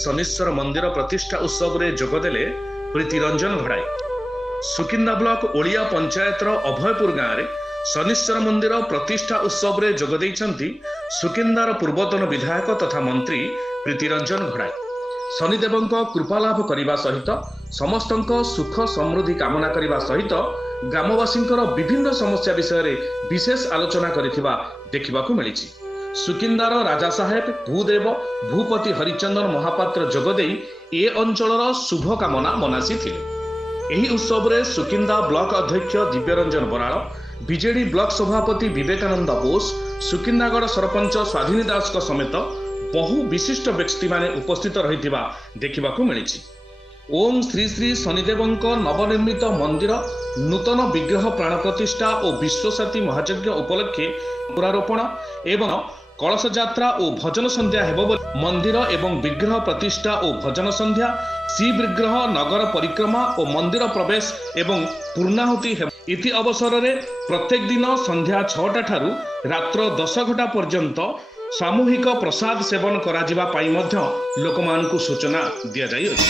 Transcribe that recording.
शनीश्वर मंदिर प्रतिष्ठा उत्सव रे जोगदेले प्रीतिरंजन घड़ाई। सुकिंदा ब्लॉक ओलिया पंचायत अभयपुर गाँव में शनीश्वर मंदिर प्रतिष्ठा उत्सव रे जोगदेइछंती सुकिंदार पूर्वतन विधायक तथा मंत्री प्रीतिरंजन घड़ाई। शनिदेवंक कृपालाभ करने सहित समस्तंक सुख समृद्धि कामना करने सहित ग्रामवासींकर विभिन्न समस्या विषय रे विशेष आलोचना करिथिबा देखिबाकू मिलिछि। सुकिंदार राजा साहेब भूदेव भूपति हरिचंदन महापात्र जोगदेई ए अंचलर शुभ कामना मनासी थिले। एही उत्सव रे सुकिंदा ब्लॉक अध्यक्ष दिव्यरंजन बराड़, बीजेडी ब्लॉक सभापति विवेकानंद बोस, सुकिंदागढ़ सरपंच स्वाधीनी दास समेत बहु विशिष्ट व्यक्ति माने उपस्थित रहिथिबा देखिबाकू मिलिछि। ओम श्री श्री शनिदेवंक नवनिर्मित मंदिर नूतन विग्रह प्राण प्रतिष्ठा और विश्वसाती महायज्ञ उपलक्षे पुरारोपण एवं कलश यात्रा और भजन संध्या हेबो बोली मंदिर एवं विग्रह प्रतिष्ठा और भजन संध्या, श्री विग्रह नगर परिक्रमा और मंदिर प्रवेश एवं पूर्णाहुति इति अवसर रे प्रत्येक दिन संध्या 6टा ठारू रात्र 10 घंटा पर्यंत सामूहिक प्रसाद सेवन करा जिबा पाई मध्य लोकमानकु सूचना दिया जाई अछि।